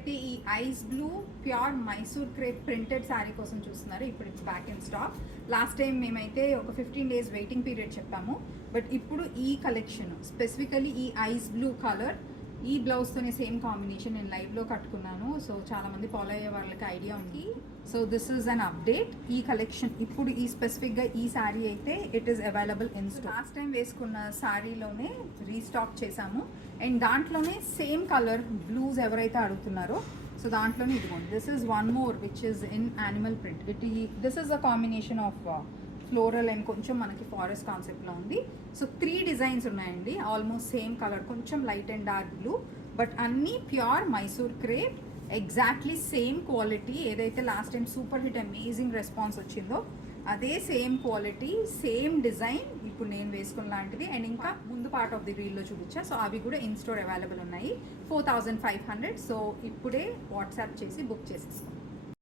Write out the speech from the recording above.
ఎవరైతే ఈ ice blue pure Mysore crepe printed sari కోసం చూస్తున్నారో ఇప్పుడు it's back in stock. Last time మేమైతే ఒక 15 days వెయిటింగ్ పీరియడ్ చెప్పాము, బట్ ఇప్పుడు ఈ కలెక్షన్ స్పెసిఫికలీ ఈ ఐస్ బ్లూ కలర్ ఈ బ్లౌజ్తోనే సేమ్ కాంబినేషన్ నేను లైవ్లో కట్టుకున్నాను. సో చాలామంది ఫాలో అయ్యే వాళ్ళకి ఐడియా ఉంది. So this is an update. ఈ కలెక్షన్ ఇప్పుడు ఈ స్పెసిఫిక్గా ఈ శారీ అయితే it is available in stock. Last time వేసుకున్న శారీలోనే రీస్టాక్ చేశాము అండ్ దాంట్లోనే సేమ్ కలర్ బ్లూస్ ఎవరైతే అడుగుతున్నారో సో దాంట్లోనే ఇదిగోండి. This is one more which is in animal print. This is a combination of floral and కొంచెం మనకి ఫారెస్ట్ కాన్సెప్ట్లో ఉంది. సో 3 డిజైన్స్ ఉన్నాయండి, ఆల్మోస్ట్ సేమ్ కలర్, కొంచెం light and dark blue, but అన్నీ pure Mysore crepe, exactly same quality. ఏదైతే last time super hit amazing response వచ్చిందో అదే సేమ్ క్వాలిటీ, సేమ్ డిజైన్ ఇప్పుడు నేను వేసుకున్న లాంటిది. అండ్ ఇంకా ముందు పార్ట్ ఆఫ్ ది రీల్లో చూపించా. సో అవి కూడా ఇన్ స్టోర్ అవైలబుల్ ఉన్నాయి. 4500. సో ఇప్పుడే వాట్సాప్ చేసి బుక్ చేసేసుకోండి.